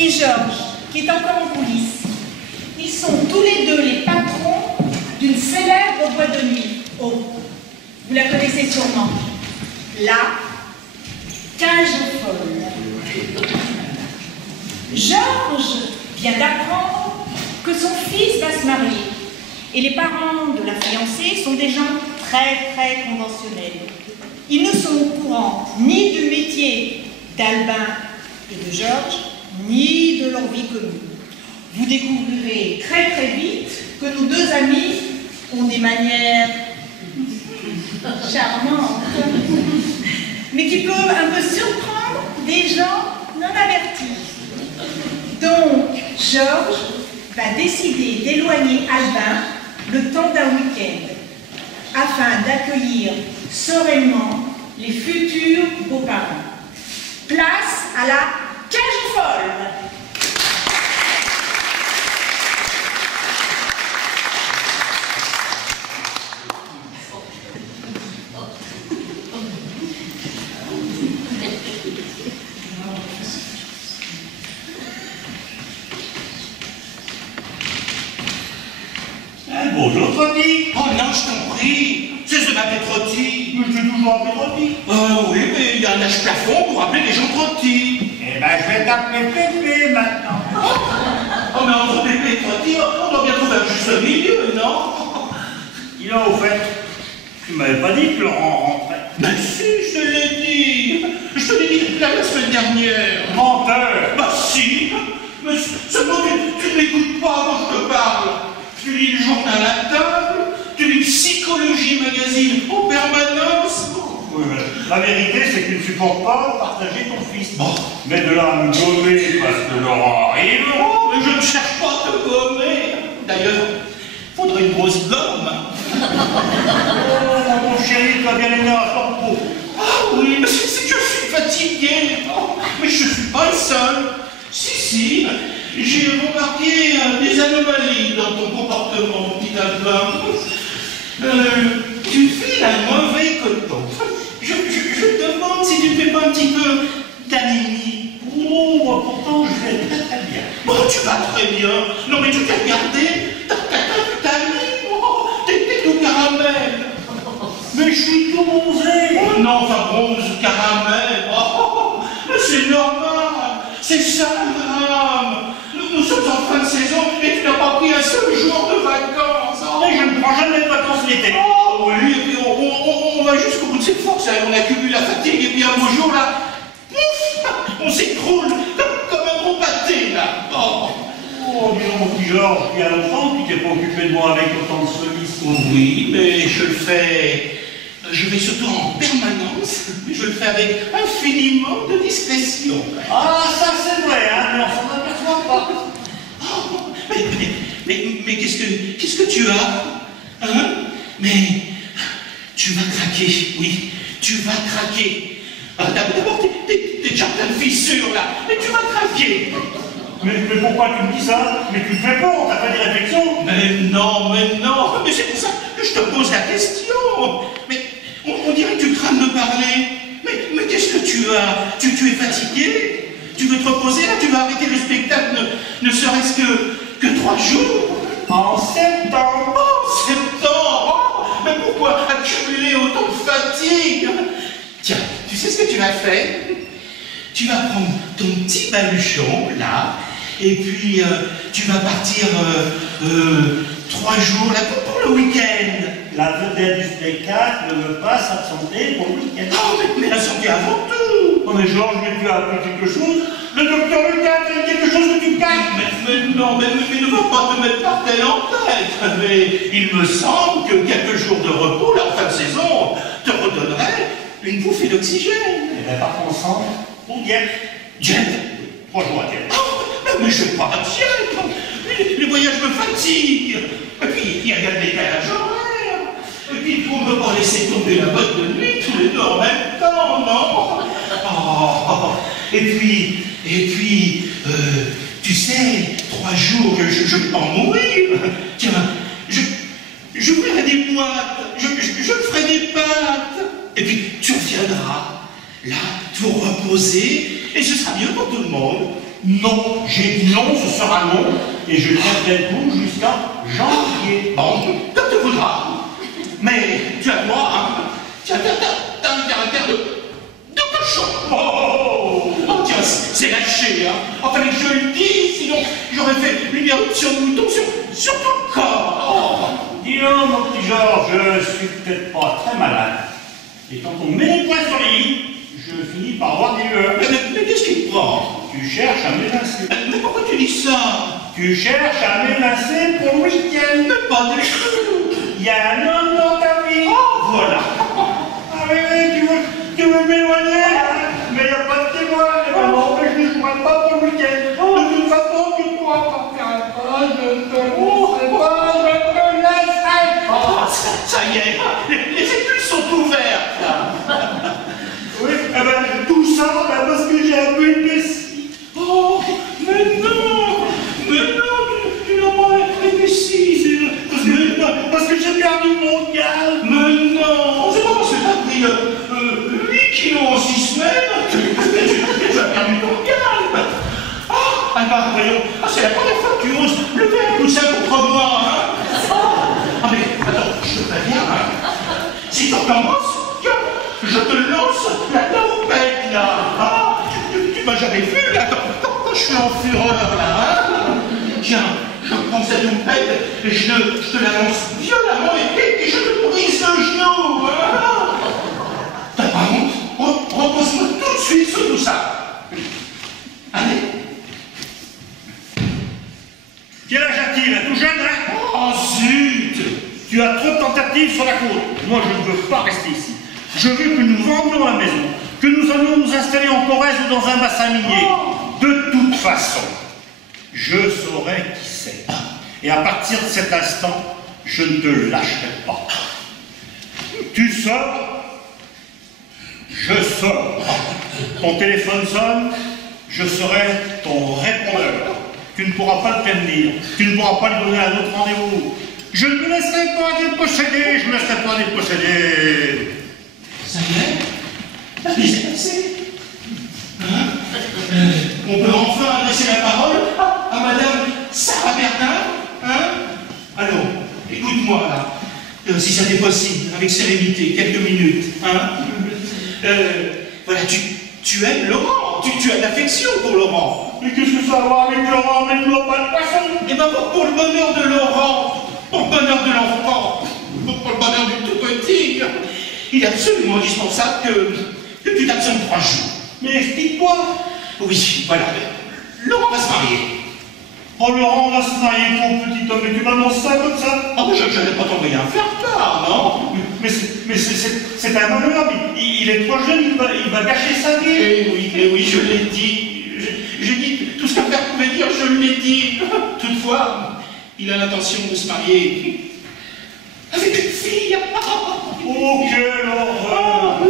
et Georges, qui est encore en coulisses. Ils sont tous les deux les patrons d'une célèbre boîte de nuit. Oh, vous la connaissez sûrement. La Cage aux Folles. Georges vient d'apprendre que son fils va se marier. Et les parents de la fiancée sont des gens très conventionnels. Ils ne sont au courant ni du métier d'Albin et de Georges, ni de leur vie commune. Vous découvrirez très vite que nos deux amis ont des manières charmantes, mais qui peuvent un peu surprendre des gens non avertis. Donc, Georges va décider d'éloigner Albin le temps d'un week-end, afin d'accueillir sereinement les futurs beaux-parents. Place à la Cage aux Folles. Bonjour, Trotti. Oh non, je t'en prie. C'est de m'appeler Trotti. Mais je suis toujours appelé Trotti. Oui, mais il y a un âge plafond pour appeler les gens Trotti. Eh ben, je vais t'appeler Pépé maintenant. Oh, mais entre Pépé et Trotti, on doit bien trouver un juste milieu, non? Dis donc, au fait, tu m'avais pas dit que Laurent rentrait. Ben si, je te l'ai dit. Je te l'ai dit la semaine dernière. Menteur. Bah si. Mais seulement tu ne m'écoutes pas quand je te parle. Tu lis le journal à table, tu lis Psychologie Magazine en permanence. Oui, mais la vérité, c'est que tu ne supportes pas partager ton fils. Oh. Mais de là à me gommer parce que Laurent arrive. Oh, mais je ne cherche pas à te gommer. D'ailleurs, faudrait une grosse gomme. Oh, mon chéri, tu as bien les nerfs à ton pot. Ah oui, mais c'est que je suis fatigué. Oh, mais je ne suis pas le seul. Si, j'ai remarqué des anomalies dans ton comportement, mon petit Albin. Tu files un mauvais coton. Je te demande si tu ne fais pas un petit peu d'anémie. Oh, moi, pourtant, je vais très bien. Bon, tu vas très bien. Non, mais tu t'es regardé. T'as mis. Oh, t'es tout caramel. Mais je suis tout bronzé. Oh non, enfin bronze, caramel. Oh, mais c'est normal. C'est ça le drame. Nous sommes en fin de saison et tu n'as pas pris un seul jour de vacances. Oh, Mais je ne prends jamais de vacances l'été. oh oui, et puis on va jusqu'au bout de cette force. Hein. On accumule la fatigue et puis un beau jour là, pouf, on s'écroule comme un gros pâté là. Oh. Oh, dis donc, mon petit Georges, il y a longtemps que tu t'es pas occupé de moi avec autant de soliste. Oui, mais je le fais. Je vais surtout en permanence, mais je le fais avec infiniment de discrétion. Ah, ça c'est vrai, hein, mais on s'en aperçoit pas. Oh, mais qu'est-ce que tu as? Hein? Mais tu vas craquer, oui, tu vas craquer. Ah, d'abord, t'es déjà plein de fissures là, mais tu vas craquer. Mais pourquoi tu me dis ça? Mais tu me fais peur, t'as pas des réflexions? Mais non, mais c'est pour ça que je te pose la question. Mais on dirait que tu crains de me parler. Mais qu'est-ce que tu as? Tu es fatigué? Tu veux te reposer là? Tu vas arrêter le spectacle ne serait-ce que 3 jours? En septembre. En septembre? Oh, mais pourquoi accumuler autant de fatigue? Tiens, tu sais ce que tu vas faire? Tu vas prendre ton petit baluchon là, et puis tu vas partir 3 jours là pour le week-end. La vedette du spectacle veut pas s'absenter pour le week-end. Oh, mais la santé avant tout. Oh, mais Georges, mais tu as appris quelque chose? Le docteur Lucas a dit quelque chose que tu casses? Mais non, mais ne va pas te mettre par telle en tête. Mais il me semble que quelques jours de repos, la fin de saison, te redonnerait une bouffée d'oxygène. Eh bien, partons ensemble pour Dieppe. Dieppe? 3 jours à Dieppe. Oh, mais je ne vais pas à Dieppe. Les voyages me fatiguent. Et puis, il y a le décalage horaire. Et puis, on ne peut pas laisser tomber la boîte de nuit tous les deux en même temps, non? Oh, et puis, tu sais, 3 jours, je vais en mourir. Tiens, j'ouvrirai des boîtes, je ferai des pâtes. Et puis, tu reviendras, là, pour reposer, et ce sera mieux pour tout le monde. Non, j'ai dit non, ce sera non, et je tiendrai le coup jusqu'à janvier. Bon, comme tu voudras. Mais tu as droit, hein. T'as un caractère de cochon. Oh, tiens, c'est lâché, hein. Enfin, que je le dis, sinon j'aurais fait une éruption de mouton sur tout le corps. Oh. Dis donc, mon petit Georges, je suis peut-être pas très malade. Et quand on met les poings sur les lits, je finis par avoir des lueurs. Mais qu'est-ce qui te prend? Tu cherches à m'évincer. Mais pourquoi tu dis ça? Tu cherches à m'évincer pour le week-end. Mais pas du tout. Il y a un homme dans ta vie. Oh, voilà. Ah oui, tu veux m'éloigner, hein? Mais il n'y a pas de témoin. Et ben non, mais je ne jouerai pas pour le week-end. De toute façon, tu ne pourras pas faire ça. Je ne te laisserai pas. Je ne te laisserai pas. Oh, ça y est, les études sont ouvertes, là. Oui, eh ben, tout ça, ben, parce que j'ai un peu une vessie. Oh, mais non, tu n'as pas été vessie. Parce que j'ai perdu mon calme. Mais non, c'est pas parce que t'as pris 8 kilos en 6 semaines que tu as perdu ton calme. Ah, bah voyons, c'est la première fois que tu oses lever un coussin contre moi, hein. Ah mais, attends, je te préviens, hein. Si tu recommences, je te lance la tempête, là. Ah, tu m'as jamais vu, là, quand je suis en fureur, là, hein. Tiens, je prends cette tempête et je te la lance violemment et je te brise le genou, hein. T'as pas honte? Repose-moi tout de suite sur tout ça. Allez. Quel âge a-t-il? Tout jeune, hein? Oh, zut! Tu as trop de tentatives sur la côte. Moi, je ne veux pas rester ici. Je veux que nous vendions la maison, que nous allions nous installer en Corrèze ou dans un bassin minier. De toute façon, je saurai qui c'est. Et à partir de cet instant, je ne te lâcherai pas. Tu sors, je sors. Ton téléphone sonne, je serai ton répondeur. Tu ne pourras pas le prévenir, tu ne pourras pas lui donner un autre rendez-vous. Je ne me laisserai pas déposséder, je ne me laisserai pas déposséder. Ça y est? La vie est passée. Hein? On peut enfin adresser la parole à Madame Sarah Bernard, hein? Allons, écoute-moi là, si ça t'est possible, avec sérénité, quelques minutes, hein? Voilà, tu aimes Laurent, tu as de l'affection pour Laurent. Mais qu'est-ce que ça va voir avec Laurent? Mais tu n'as pas de poisson. Eh bien, pour le bonheur de Laurent, pour le bonheur de l'enfant, pour le bonheur du tout petit, il est absolument indispensable que tu t'absentes 3 jours. Mais explique-toi. Oui, voilà. Laurent va se marier. Oh, Laurent va se marier, mon petit homme, mais tu m'annonces ça comme ça? Oh, je n'allais pas t'envoyer un faire-part, non? Mais c'est un malheur, il est trop jeune, il va gâcher sa vie. Eh oui, je l'ai dit. J'ai dit tout ce qu'un père pouvait dire, je l'ai dit. Toutefois, il a l'intention de se marier avec une fille. Oh, quelle horreur!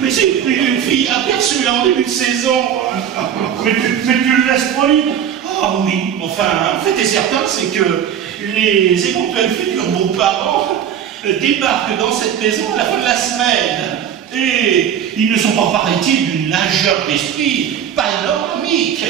Mais c'est une fille aperçue là en début de saison. Mais tu le laisses pas libre? Ah oui, enfin, en fait et certain, c'est que les éventuels futurs beaux-parents débarquent dans cette maison à la fin de la semaine. Et ils ne sont pas, paraît-il, d'une largeur d'esprit panoramique.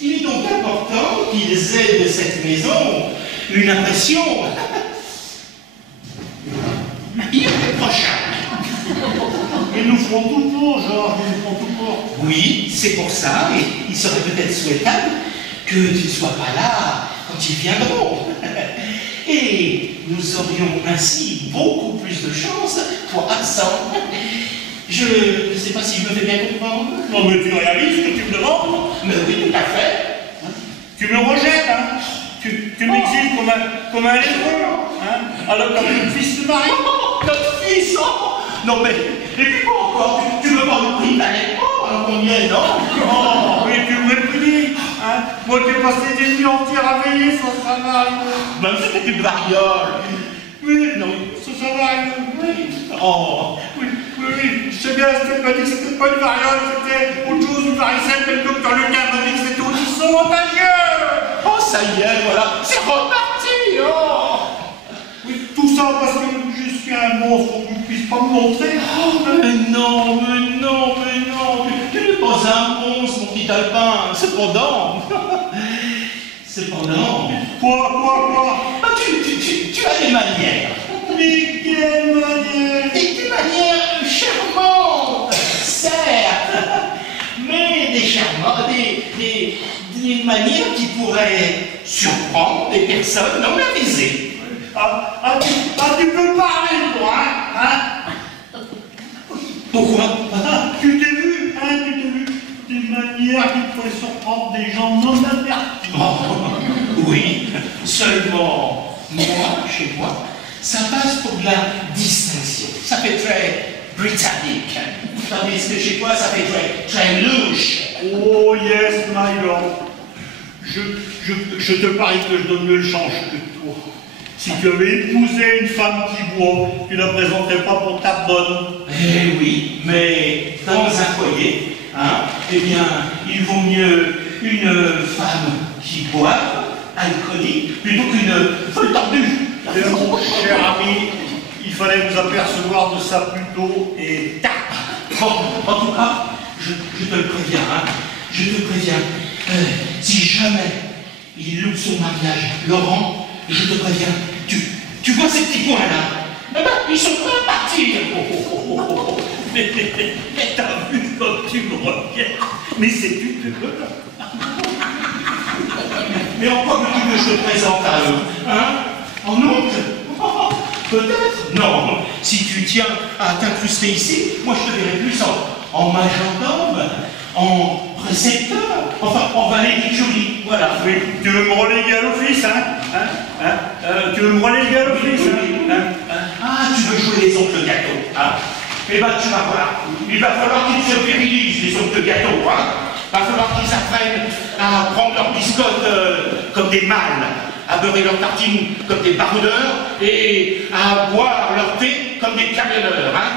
Il est donc important qu'ils aient de cette maison une impression irréprochable. Ils nous feront tout pour, Georges, ils nous feront tout pour. Oui, c'est pour ça, et il serait peut-être souhaitable que tu ne sois pas là quand ils viendront. Et nous aurions ainsi beaucoup plus de chance, toi absent. Je ne sais pas si je me fais bien comprendre. Non, mais tu réalises ce que tu me demandes? Mais oui, tout à fait. Tu me rejettes, hein? Tu m'exiles comme un lépreux, hein? Alors que notre fils se marie. Notre fils, oh. Non mais, et puis quoi encore? Tu veux pas le prix d'aller? Oh, alors qu'on y est, non? Oh, mais tu me répudies, hein? Moi qui ai passé des nuits entières à veiller sans ça m'arrive. Même c'était une variole. Oui, Non. ça m'arrive. Oui. Oh. Oui, je sais bien, Stéphane m'a dit que c'était pas une variole, c'était autre chose, une varicelle, mais le docteur Lequin m'a dit que c'était aussi contagieux. Oh, ça y est, voilà, c'est reparti, oh. Oui, tout ça parce que je suis un monstre, qu'on ne puisse pas me montrer. Oh, mais non, tu n'es pas un monstre, mon petit alpin. Cependant... Quoi? Bah, tu as des manières. Mais quelle manière? Des manières charmantes, certes, mais des manières qui pourraient surprendre des personnes non avisées. Tu peux parler, toi, hein? Pourquoi? Tu t'es vu? Des manières qui pourraient surprendre des gens non avertis. Oh, oui, seulement moi, chez moi, ça passe pour de la distinction. Ça fait très britannique. Tandis que chez toi, ça fait très louche. Oh yes, my lord. Je te parie que je donne mieux le change que toi. Si tu avais épousé une femme qui boit, tu ne la présentais pas pour ta bonne. Eh oui, mais dans un foyer, hein, eh bien, il vaut mieux une femme qui boit, alcoolique, plutôt qu'une folle tordue. Mon cher ami, il fallait vous apercevoir de ça plus tôt et tac. Bon, en tout cas, je te le préviens, hein, je te préviens. Si jamais il loupe son mariage, Laurent, je te préviens, tu vois ces petits points-là, eh ben, ils sont prêts à partir. Mais t'as vu comme tu me regardes? Mais c'est une dégueulasse. Mais en quoi veux-tu que je te présente à eux, hein? En oncle? Peut-être? Non. Si tu tiens à t'incruster ici, moi je te verrai plus en majordome, en précepteur, enfin en valet d'écurie, voilà. Oui, tu veux me reléguer à l'office, hein? Tu veux me reléguer à l'office, hein? Ah, tu veux jouer les oncles gâteaux, hein? Eh ben tu vas voir, il va falloir qu'ils se virilisent, les oncles gâteaux, hein? Il va falloir qu'ils apprennent à prendre leurs biscottes comme des mâles, à beurrer leurs tartines comme des baroudeurs et à boire leur thé comme des camionneurs, hein?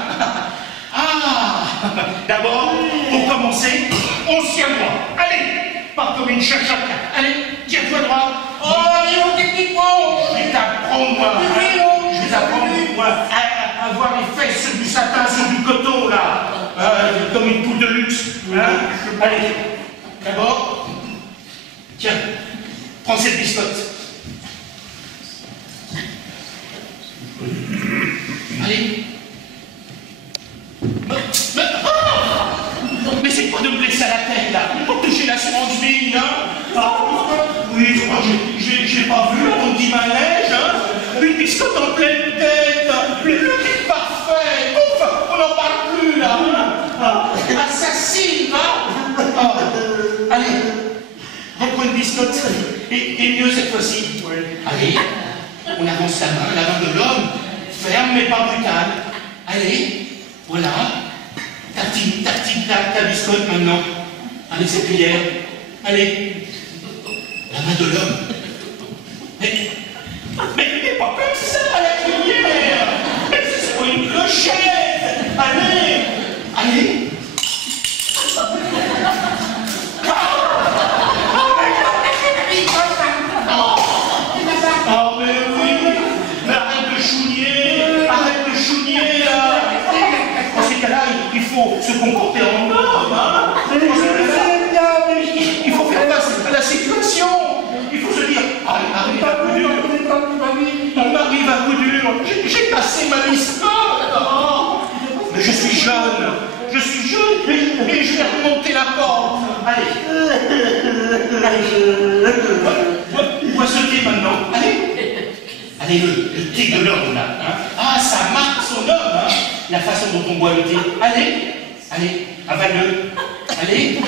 Ah! D'abord, pour commencer, on se tient droit. Allez! Pas comme une chachaca. Allez, tiens-toi droit. Oh, allez, mon petit poids! Je vais t'apprendre, moi. Je vais apprendre, moi, à avoir les fesses sur du satin, sur du coton, là. Comme une poule de luxe. Hein? Allez, d'abord, tiens, prends cette biscotte. Allez. Mais c'est pas de me blesser à la tête, là, pour toucher l'assurance vie, hein? Oui, j'ai pas vu ton petit manège, hein? Une biscotte en pleine tête, le truc parfait, ouf, on n'en parle plus, là, hein? Assassine, hein? Allez, reprends une biscotte, et mieux cette fois-ci. Allez, on avance la main de l'homme, ferme mais pas brutale. Allez, voilà. Tartine ta biscotte maintenant, avec cette cuillère. Allez, la main de l'homme. Mais pas comme ça, la cuillère. Mais c'est pour une clochette. Allez. Oh, mais oui, mais arrête de chouiner, là. Dans ces cas-là, il faut se comporter en homme, hein. Il faut faire face à la situation. Il faut se dire, arrive à coup dur. On arrive à coup dur. J'ai passé ma biscotte. Mais je suis jeune et je vais remonter la porte. Allez. Bois ce thé maintenant. Allez, le thé de l'homme, là. Hein. Ah, ça marque son homme, hein, la façon dont on boit le thé. Allez, avale-le. Allez.